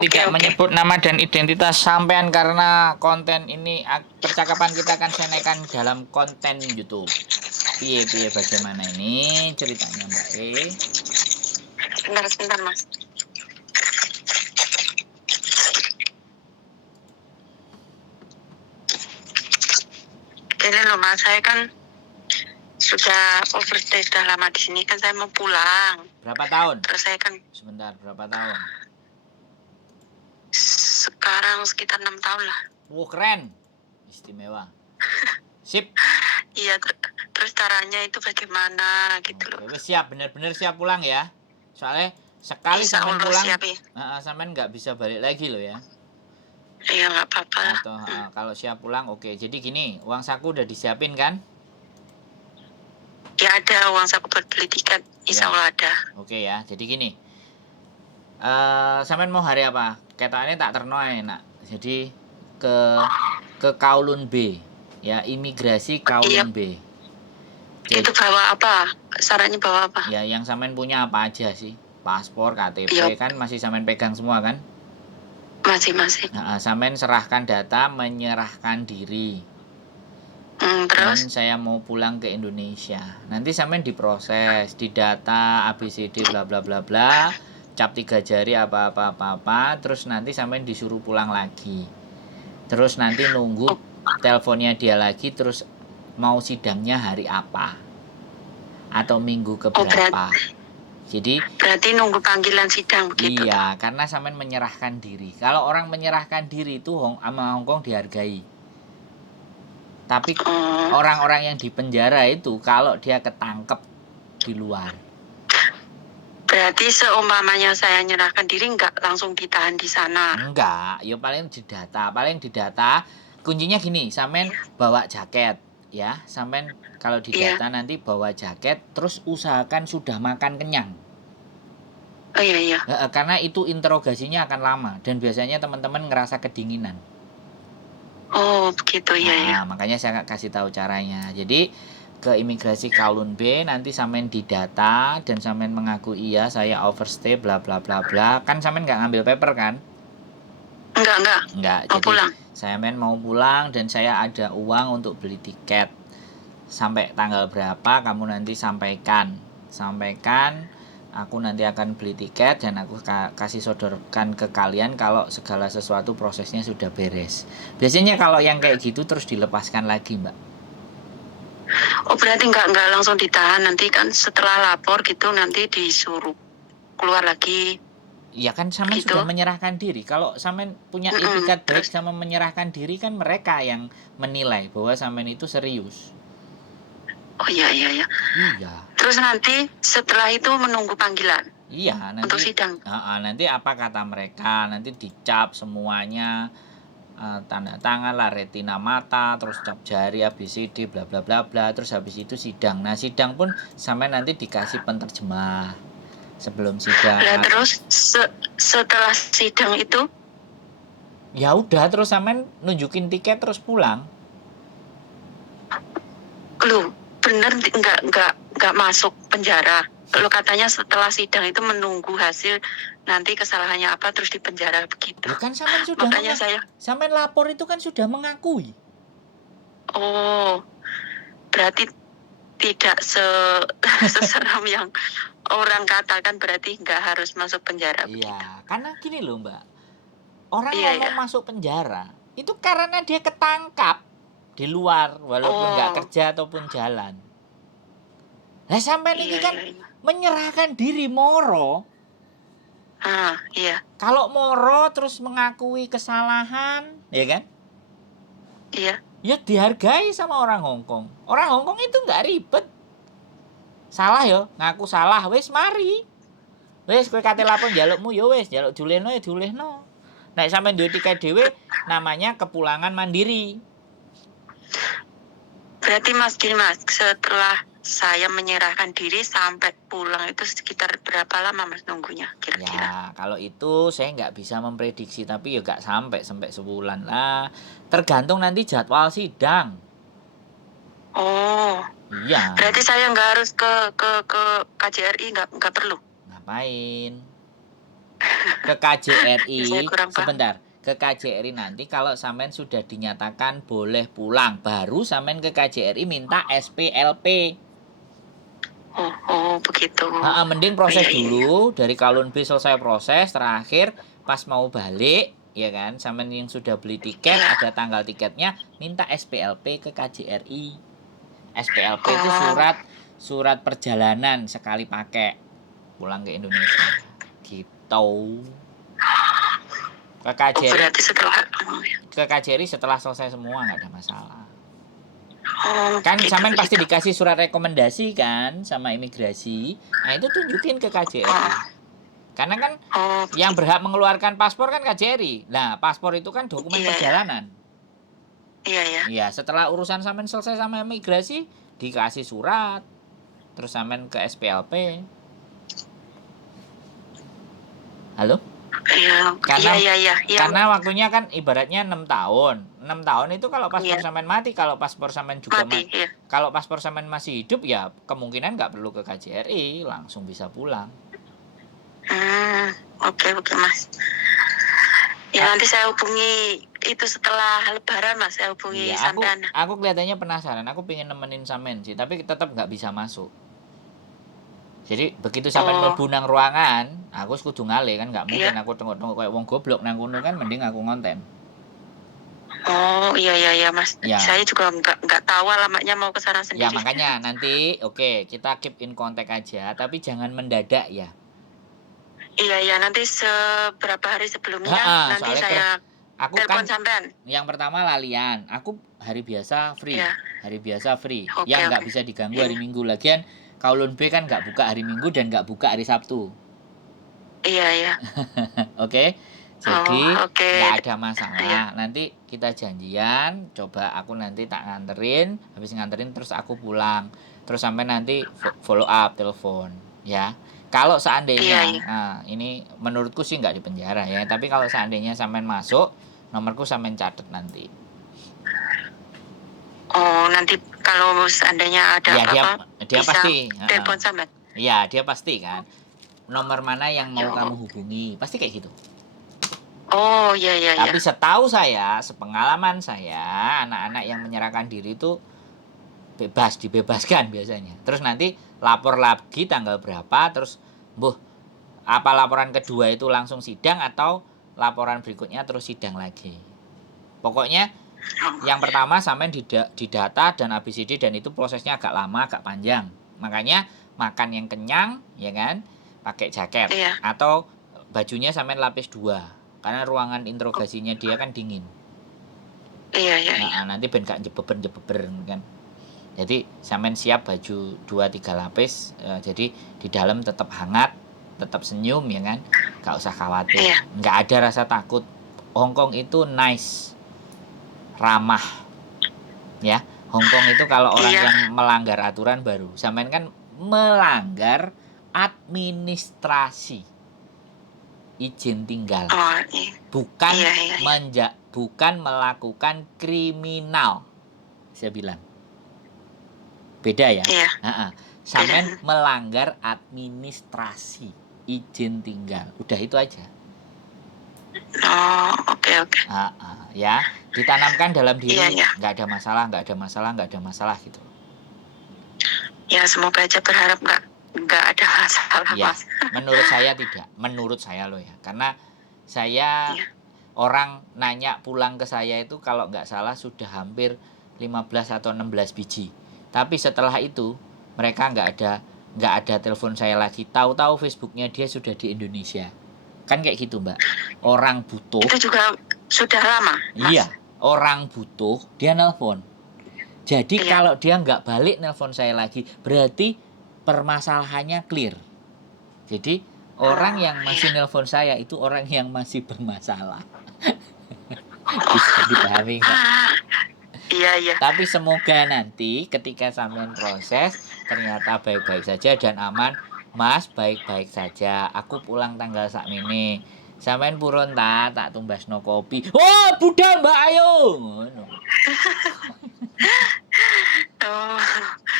Tidak menyebut nama dan identitas sampean karena konten ini percakapan kita akan saya naikkan dalam konten YouTube. Piye bagaimana ini ceritanya Mbak E? Sebentar Mas. Ini loh Mas, saya kan sudah overstay, sudah lama di sini, kan saya mau pulang. Berapa tahun? Terus saya kan Sebentar, berapa tahun? Sekarang sekitar 6 tahun lah. Keren. Istimewa. Sip. Iya, terus caranya itu bagaimana gitu loh. Siap, benar-benar siap pulang ya. Soalnya sekali sampean pulang, sampean nggak bisa balik lagi loh ya. Iya, nggak apa-apa. Atau kalau siap pulang oke. Jadi gini, uang saku udah disiapin kan? Ya ada uang saku buat beli tiket, insya Allah ada. Oke ya, jadi gini. Sampean mau hari apa? Ketane tak terno enak. Jadi ke Kowloon B. Ya, imigrasi Kowloon B. Jadi, itu bawa apa? Syaratnya bawa apa? Ya, yang sampean punya apa aja sih? Paspor, KTP kan masih sampean pegang semua kan? Masih. Nah, sampean serahkan data, menyerahkan diri. Terus? Dan saya mau pulang ke Indonesia. Nanti sampean diproses, didata ABCD bla bla bla bla, cap 3 jari apa, terus nanti sampean disuruh pulang lagi. Terus nanti nunggu teleponnya dia lagi, terus mau sidangnya hari apa? Atau minggu keberapa? Jadi berarti nunggu panggilan sidang begitu. Iya, karena sampean menyerahkan diri. Kalau orang menyerahkan diri itu sama Hongkong dihargai. Tapi orang-orang yang di penjara itu kalau dia ketangkep di luar. Berarti seumpamanya saya menyerahkan diri nggak langsung ditahan di sana? Enggak, ya paling didata. Kuncinya gini, sampean bawa jaket ya. Sampean kalau didata nanti bawa jaket, terus usahakan sudah makan kenyang. Oh iya. Karena itu interogasinya akan lama dan biasanya teman-teman ngerasa kedinginan. Oh begitu ya. Makanya saya kasih tahu caranya. Jadi ke imigrasi Kowloon B nanti sampean didata dan sampean mengaku iya saya overstay bla bla bla bla. Kan sampean nggak ngambil paper kan? Enggak. Mau Jadi pulang. saya mau pulang dan saya ada uang untuk beli tiket. Sampai tanggal berapa kamu nanti sampaikan. Aku nanti akan beli tiket dan aku kasih sodorkan ke kalian kalau segala sesuatu prosesnya sudah beres. Biasanya kalau yang kayak gitu terus dilepaskan lagi, Mbak. Oh berarti nggak langsung ditahan, nanti kan setelah lapor gitu nanti disuruh keluar lagi. Ya kan sampean sudah menyerahkan diri. Kalau sampean punya itikat baik sama menyerahkan diri, kan mereka yang menilai bahwa sampean itu serius. Oh iya. Iya. Terus nanti setelah itu menunggu panggilan. Iya, nanti untuk sidang. Nanti apa kata mereka? Nanti dicap semuanya, tanda tangan lah, retina mata, terus cap jari ABCD bla bla bla bla, terus habis itu sidang. Nah, sidang pun sampai nanti dikasih penterjemah sebelum sidang. Nah, terus setelah sidang itu ya udah terus sampean nunjukin tiket terus pulang. Lu bener nggak masuk penjara? Lu katanya setelah sidang itu menunggu hasil nanti kesalahannya apa terus di penjara begitu. Ya kan sampean sudah sampean lapor itu kan sudah mengakui. Oh, berarti tidak seseram yang orang katakan, berarti nggak harus masuk penjara. Iya, karena gini loh Mbak, orang ngomong masuk penjara itu karena dia ketangkap di luar walaupun nggak kerja ataupun jalan. Nah sampai ini kan menyerahkan diri moro. Iya. Kalau moro terus mengakui kesalahan, ya kan? Iya. Ya dihargai sama orang Hongkong. Orang Hongkong itu nggak ribet. Salah yo, ngaku salah, wes mari. Wes kowe kate lapor njalukmu ya wes, njaluk julehno ya julehno. Nek sampean duwe tiket dhewe namanya kepulangan mandiri. Berarti Mas, setelah saya menyerahkan diri sampai pulang itu sekitar berapa lama Mas nunggunya kira-kira? Ya kalau itu saya nggak bisa memprediksi, tapi ya nggak sampai sebulan lah. Tergantung nanti jadwal sidang. Oh. Iya. Berarti saya nggak harus ke KJRI, nggak perlu. Ngapain? ke Saya KJRI kurang paham. sebentar. Ke KJRI nanti kalau sampean sudah dinyatakan boleh pulang, baru sampean ke KJRI minta SPLP. Oh, begitu. Heeh, mending Oh, proses iya, iya, iya. dulu dari Kowloon B selesai proses, terakhir pas mau balik ya kan, sampean yang sudah beli tiket, Iya. ada tanggal tiketnya, minta SPLP ke KJRI. SPLP itu Oh, surat perjalanan sekali pakai pulang ke Indonesia. Gitu. Ke KJRI berarti setelah, oh, ya. ke KJRI setelah selesai semua nggak ada masalah. Oh, Kan begitu, sampean pasti begitu. dikasih surat rekomendasi kan sama imigrasi. Nah, itu tunjukin ke KJRI. Oh, Karena kan oh, yang begitu. berhak mengeluarkan paspor kan KJRI. Nah, paspor itu kan dokumen Iya, ya. perjalanan. Iya, ya. Iya, setelah urusan sampean selesai sama imigrasi, dikasih surat, terus sampean ke SPLP. Halo? Iya, iya, Karena iya, iya, iya, karena waktunya kan ibaratnya 6 tahun. 6 tahun itu kalau paspor iya. sampean mati, kalau paspor sampean juga Mati, iya. kalau paspor sampean masih hidup ya kemungkinan nggak perlu ke KJRI, langsung bisa pulang. Oke, oke, Mas. Ya, nanti saya hubungi itu setelah Lebaran, Mas. Saya hubungi Iya, sampean. aku kelihatannya penasaran. Aku pengen nemenin sampean sih, tapi tetap nggak bisa masuk. Jadi begitu sampean Oh, mlebu nang ruangan, aku wis kudu ngale kan nggak mungkin iya. aku tengok-tengok kayak wong goblok nang kono kan mending aku ngonten. Oh, iya, iya, iya, Mas. Ya, Saya juga nggak tahu alamatnya, mau ke sana ya sendiri. makanya nanti oke, kita keep in contact aja, tapi jangan mendadak ya. Iya, iya, nanti seberapa hari sebelumnya Heeh, nanti soalnya saya aku kan telepon sampean. yang pertama lalian, aku hari biasa free. Iya, Hari biasa free. oke, Yang nggak oke. bisa diganggu Iya, hari Minggu. Lagian Kowloon B kan nggak buka hari Minggu dan nggak buka hari Sabtu. iya, iya. Oke. Oh, Jadi oke. nggak ada Iya. masalah. Nanti kita janjian. Coba aku nanti tak nganterin. Habis nganterin terus aku pulang. Terus sampai nanti follow up telepon. Ya. Kalau Iya, seandainya, iya. nah ini menurutku sih nggak di penjara ya. Tapi kalau seandainya sampean masuk, nomorku sampean catet nanti. Oh, nanti kalau seandainya ada Ya dia apa-apa dia bisa pasti. telepon sampean. Iya dia pasti kan. Nomor mana yang mau Oh, kamu hubungi? Pasti kayak gitu. oh, iya, iya, iya. Tapi setahu saya, sepengalaman saya, anak-anak yang menyerahkan diri itu dibebaskan biasanya. Terus nanti lapor lagi tanggal berapa, terus apa laporan kedua itu langsung sidang atau laporan berikutnya terus sidang lagi. Pokoknya Oh, yang pertama sampai didata dan ABCD dan itu prosesnya agak lama, agak panjang. Makanya makan yang kenyang, ya kan, pakai jaket iya, atau bajunya sampai lapis 2 karena ruangan interogasinya dia kan dingin. iya, iya, iya. Nah, nanti ben gak jebeber kan. Jadi sampean siap baju 2-3 lapis, jadi di dalam tetap hangat, tetap senyum ya kan. Gak usah khawatir. Iya, Nggak ada rasa takut. Hong Kong itu nice, ramah ya. Hong Kong itu kalau orang iya. yang melanggar aturan baru. Sampean kan melanggar administrasi izin tinggal. Oh, iya, Bukan iya, iya, iya. bukan melakukan kriminal. Saya bilang. Beda ya. Iya, beda. Sampean melanggar administrasi izin tinggal. Udah itu aja. Oh, oke, oke. Ya, ditanamkan dalam Iya, diri iya. nggak ada masalah, nggak ada masalah, nggak ada masalah gitu. Ya, semoga aja berharap nggak ada masalah, Ya, Mas. menurut saya tidak. Menurut saya loh ya. Karena saya Iya. orang nanya pulang ke saya itu kalau nggak salah sudah hampir 15 atau 16 biji. Tapi setelah itu mereka nggak ada telepon saya lagi. Tahu-tahu Facebooknya dia sudah di Indonesia. Kan kayak gitu, Mbak. Orang butuh. Itu juga sudah lama, Mas. Iya, orang butuh dia nelpon. Jadi Iya. kalau dia nggak balik nelpon saya lagi, berarti permasalahannya clear. Jadi orang yang masih nelpon saya itu orang yang masih bermasalah. Bisa dipahami nggak? Iya, iya. Tapi semoga nanti ketika sampean proses ternyata baik-baik saja dan aman. Mas, baik-baik saja. Aku pulang tanggal sakmene. Sampean purun tak tumbasno kopi. Oh, Budha Mbak Ayu. Ngono. Oh,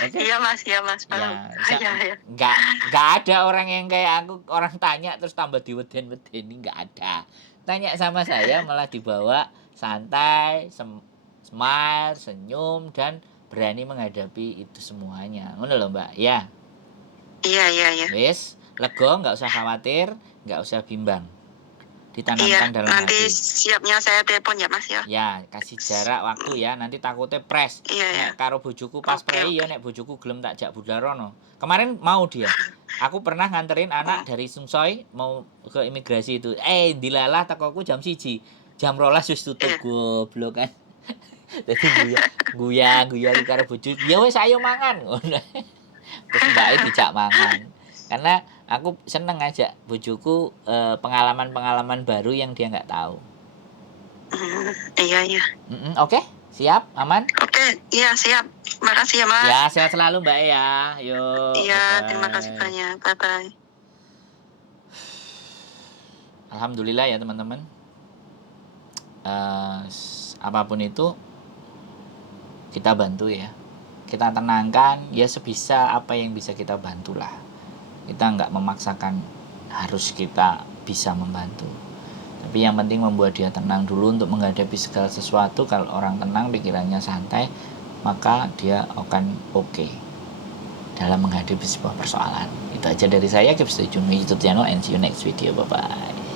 Oke? Iya Mas, paham. Ya, Iya. nggak ada orang yang kayak aku, orang tanya terus tambah diweden-wedeni, nggak ada. Tanya sama saya malah dibawa santai, smile, senyum, dan berani menghadapi itu semuanya. Ngono lho, Mbak, ya. Iya. Wis, lega, nggak usah khawatir, nggak usah bimbang. Iya, Ditanamkan dalam nanti hati. siapnya saya telepon ya Mas ya. Ya, kasih jarak waktu ya, nanti takutnya pres. Iya. Nek karo bojoku pas Oke. prei ya, nek bojoku gelem tak jak budharono. Kemarin mau dia. Aku pernah nganterin anak Oh. dari Sungsoy mau ke imigrasi itu. Dilalah tekoku jam 1. Jam 12 wis tutup, Iya. goblok kan. Dadi guya karo bojo. Ya wis ayo mangan ngono. Terus mbake dijak mangan. Karena aku seneng ngajak bojoku pengalaman-pengalaman baru yang dia nggak tahu. Iya. Oke, siap, aman? Oke, iya siap. Makasih ya Mas. Ya, sehat selalu Mbak ya. Yuk, Iya, terima kasih bye-bye. banyak. Bye-bye. Alhamdulillah ya teman-teman. Apapun itu kita bantu ya. Kita tenangkan ya sebisa apa yang bisa kita bantulah. Kita nggak memaksakan harus kita bisa membantu. Tapi yang penting membuat dia tenang dulu untuk menghadapi segala sesuatu. Kalau orang tenang, pikirannya santai, maka dia akan oke dalam menghadapi sebuah persoalan. Itu aja dari saya. Keep stay tune with YouTube channel and see you next video. Bye bye.